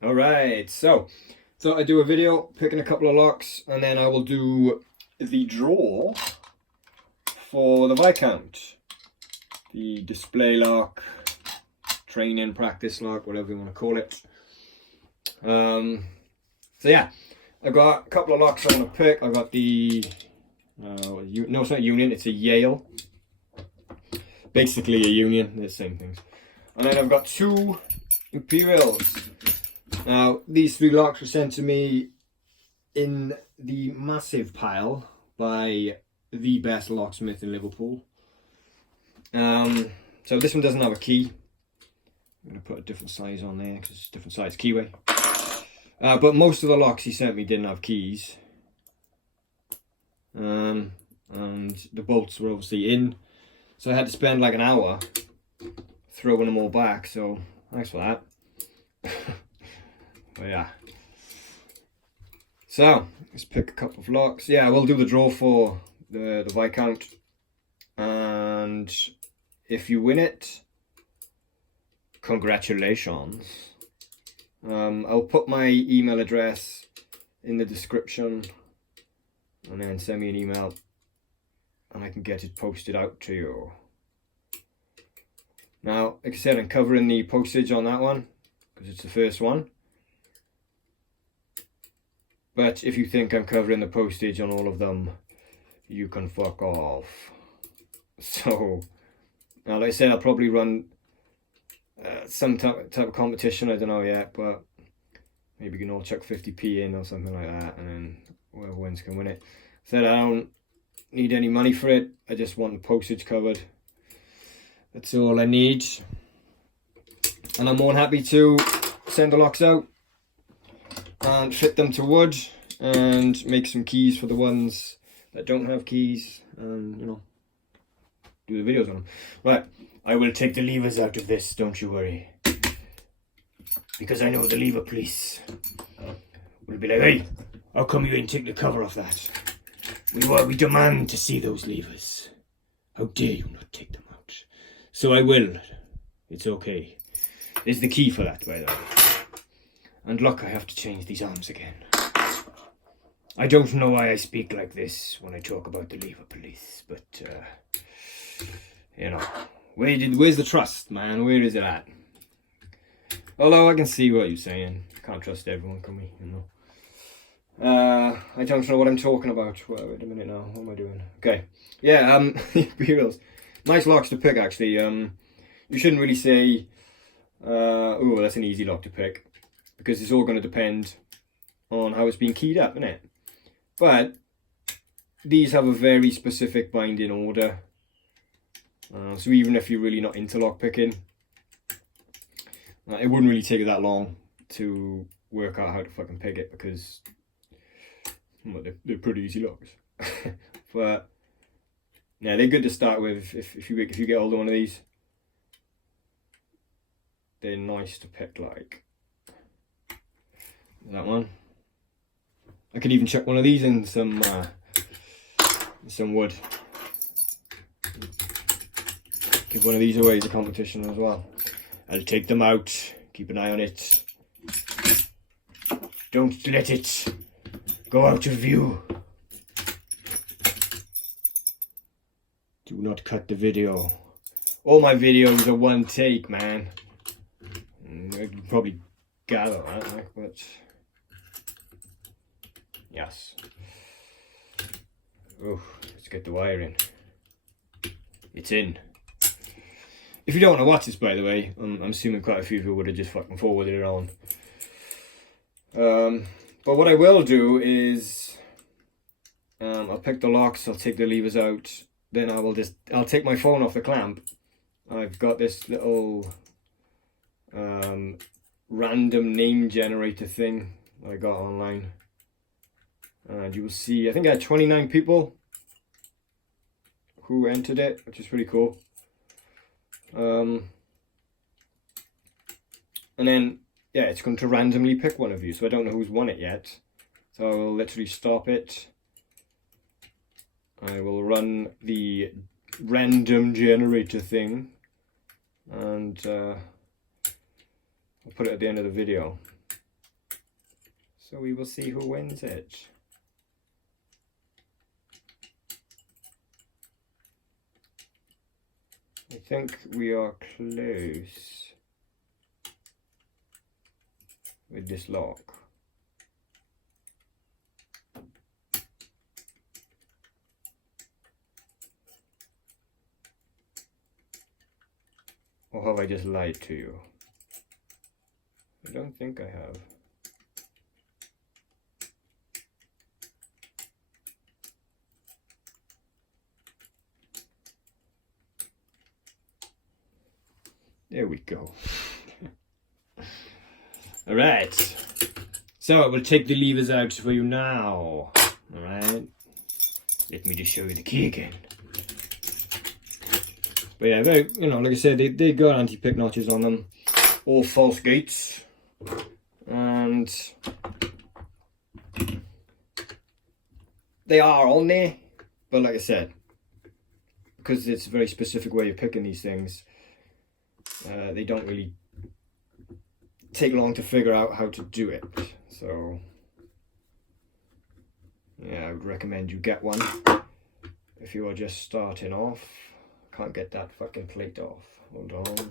Alright, so I do a video picking a couple of locks, and then I will do the draw for the Viscount. The display lock, training practice lock, whatever you want to call it. So yeah, I've got a couple of locks I want to pick. I've got the, no it's not Union, it's a Yale. Basically a Union, they're the same things. And then I've got two Imperials. Now, these three locks were sent to me in the massive pile by the best locksmith in Liverpool. So this one doesn't have a key. I'm going to put a different size on there because it's a different size keyway. But most of the locks he sent me didn't have keys. And the bolts were obviously in. So I had to spend like an hour throwing them all back. So thanks for that. But yeah. So let's pick a couple of locks. Yeah, we'll do the draw for the Viscount. And if you win it, congratulations. I'll put my email address in the description, and then send me an email and I can get it posted out to you. Now, like I said, I'm covering the postage on that one because it's the first one. But if you think I'm covering the postage on all of them, you can fuck off. So, now like I said, I'll probably run some type of competition, I don't know yet, but maybe we can all chuck 50p in or something like that, and then whoever wins can win it. Said I don't need any money for it, I just want the postage covered. That's all I need. And I'm more than happy to send the locks out and fit them to wood and make some keys for the ones that don't have keys, and you know, do the videos on them. Right, I will take the levers out of this, don't you worry. Because I know the lever police will be like, hey, how come you ain't take the cover off that? We demand to see those levers. How dare you not take them out? So I will. It's okay. There's the key for that, by the way. And look, I have to change these arms again. I don't know why I speak like this when I talk about the lever police, but you know, where's the trust, man? Where is it at? Although I can see what you're saying. Can't trust everyone, can we? You know. I don't know what I'm talking about. Wait a minute now. What am I doing? Okay. Yeah. Imperials. Nice locks to pick, actually. You shouldn't really say, oh, that's an easy lock to pick, because it's all going to depend on how it's being keyed up, isn't it? But these have a very specific binding order. So even if you're really not into lock picking, it wouldn't really take that long to work out how to fucking pick it, because well, they're pretty easy locks. But yeah, they're good to start with. If you get hold of one of these, they're nice to pick. Like that one. I could even chuck one of these in some wood. Give one of these away as a competition as well. I'll take them out. Keep an eye on it. Don't let it go out of view. Do not cut the video. All my videos are one take, man. You can probably gather that, but yes. Oh, let's get the wire in. It's in. If you don't want to watch this, by the way, I'm assuming quite a few of you would have just fucking forwarded it on. But what I will do is, I'll pick the locks, I'll take the levers out, then I'll take my phone off the clamp. I've got this little random name generator thing that I got online. And you will see, I think I had 29 people who entered it, which is pretty cool. And then, yeah, it's going to randomly pick one of you, so I don't know who's won it yet. So I'll literally stop it. I will run the random generator thing, and I'll put it at the end of the video. So we will see who wins it. I think we are close with this lock. Or have I just lied to you? I don't think I have. There we go. Alright. So I will take the levers out for you now. Alright. Let me just show you the key again. But yeah, very, you know, like I said, they got anti-pick notches on them. All false gates. And they are on there. But like I said, because it's a very specific way of picking these things, they don't really take long to figure out how to do it. So yeah, I would recommend you get one if you are just starting off. Can't get that fucking plate off. Hold on.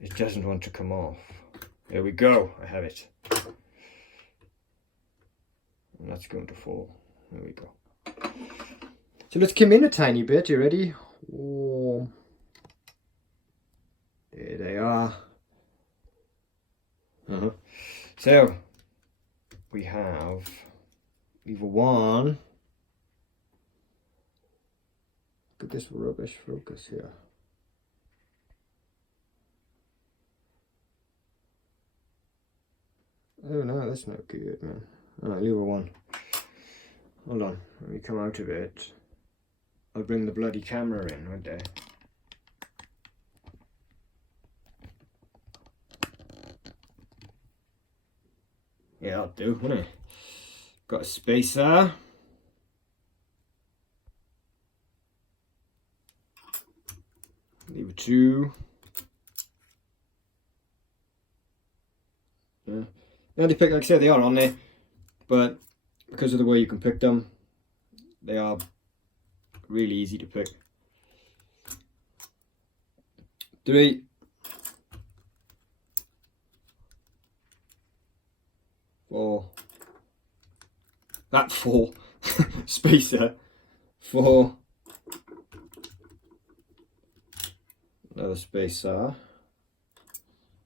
It doesn't want to come off. There we go. I have it. And that's going to fall. There we go. So let's come in a tiny bit. You ready? Oh. There they are. So we have lever 1. Look at this rubbish focus here. Oh no, that's not good, man. Alright, lever 1. Hold on, let me come out of it. I'll bring the bloody camera in, won't I? Yeah, I'll do, won't I? Got a spacer. Lever 2. Yeah. The anti-pick, like I said, they are on there, but because of the way you can pick them, they are really easy to pick. 3. 4. That's 4. Spacer. 4. Another spacer.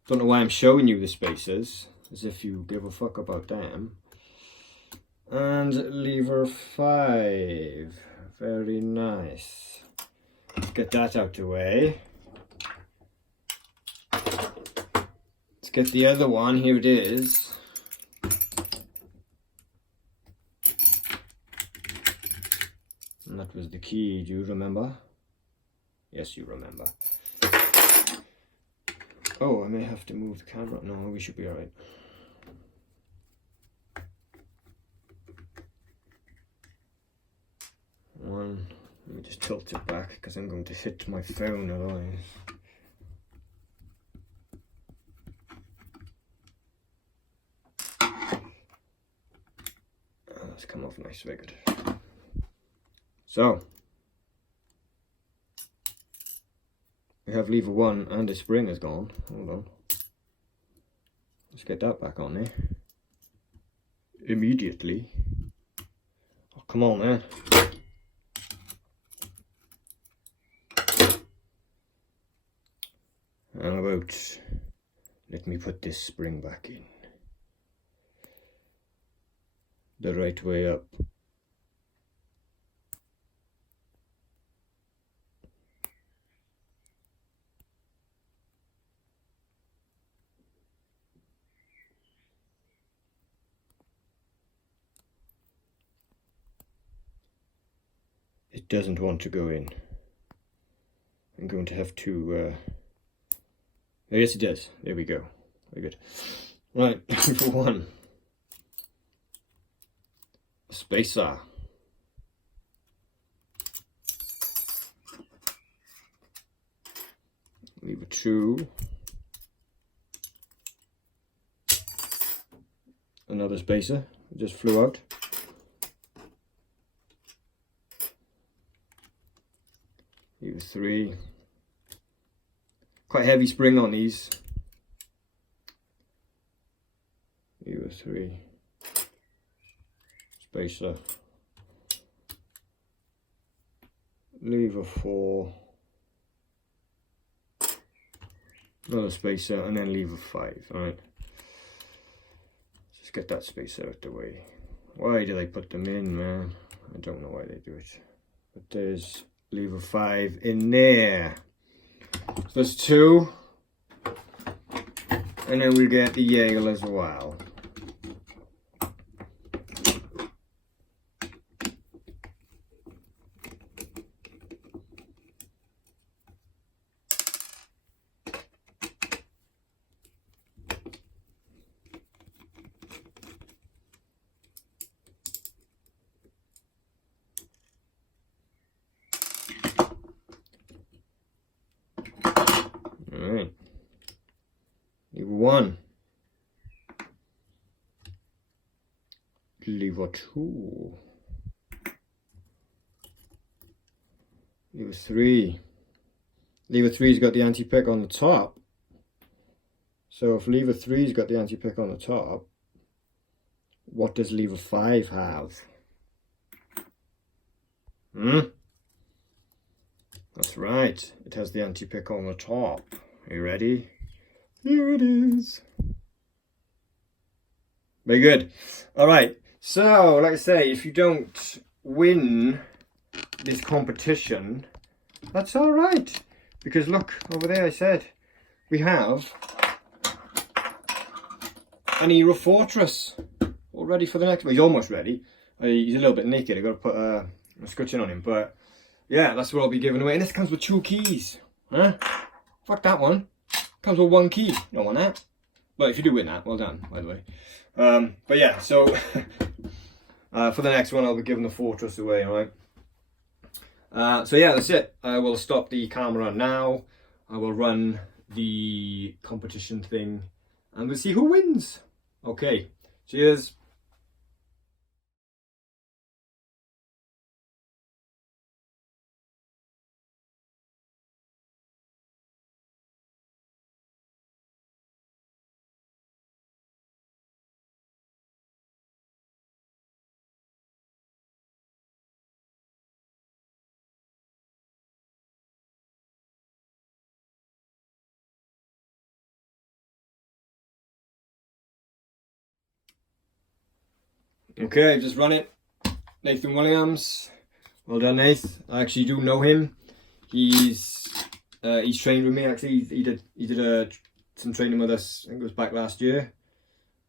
Don't know why I'm showing you the spacers, as if you give a fuck about them. And lever 5. Very nice. Let's get that out the way. Let's get the other one. Here it is. And that was the key. Do you remember? Yes, you remember. Oh, I may have to move the camera. No, we should be alright. One. Let me just tilt it back because I'm going to hit my phone otherwise. Oh, that's come off nice, very good. So we have lever 1 and the spring is gone. Hold on. Let's get that back on there. Immediately. Oh, come on, man. How about, let me put this spring back in. The right way up. It doesn't want to go in. I'm going to have to, oh, yes it does. There we go. Very good. Right, for 1. Spacer. Lever 2. another spacer. It just flew out. Lever 3. Quite heavy spring on these. Lever 3. Spacer. Lever 4. Another spacer, and then lever 5. Alright. Just get that spacer out the way. Why do they put them in, man? I don't know why they do it. But there's lever 5 in there. So there's 2. And then we'll get the Yale as well. Alright. Lever 1. Lever 2. Lever 3. Lever 3's got the anti-pick on the top. So if lever 3's got the anti-pick on the top, what does lever 5 have? That's right, it has the anti-pick on the top. Are you ready? Here it is. Very good. Alright, so like I say, if you don't win this competition, that's alright. Because look, over there I said, we have an ERA Fortress all ready for the next one. He's almost ready. He's a little bit naked, I've got to put a scutcheon on him, but yeah, that's what I'll be giving away. And this comes with 2 keys. Huh? Fuck that one. Comes with 1 key. Don't want that. But if you do win that, well done, by the way. But yeah, so for the next one, I'll be giving the Fortress away, alright? So yeah, that's it. I will stop the camera now. I will run the competition thing. And we'll see who wins. Okay. Cheers. Okay, just run it. Nathan Williams. Well done, Nath. I actually do know him. He's trained with me. Actually, he did some training with us. I think it was back last year.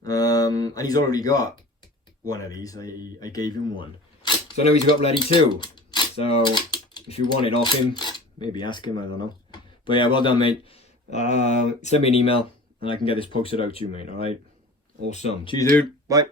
And he's already got one of these. I gave him one. So now he's got bloody 2. So if you want it off him, maybe ask him. I don't know. But yeah, well done, mate. Send me an email and I can get this posted out to you, mate. All right. Awesome. Cheers, dude. Bye.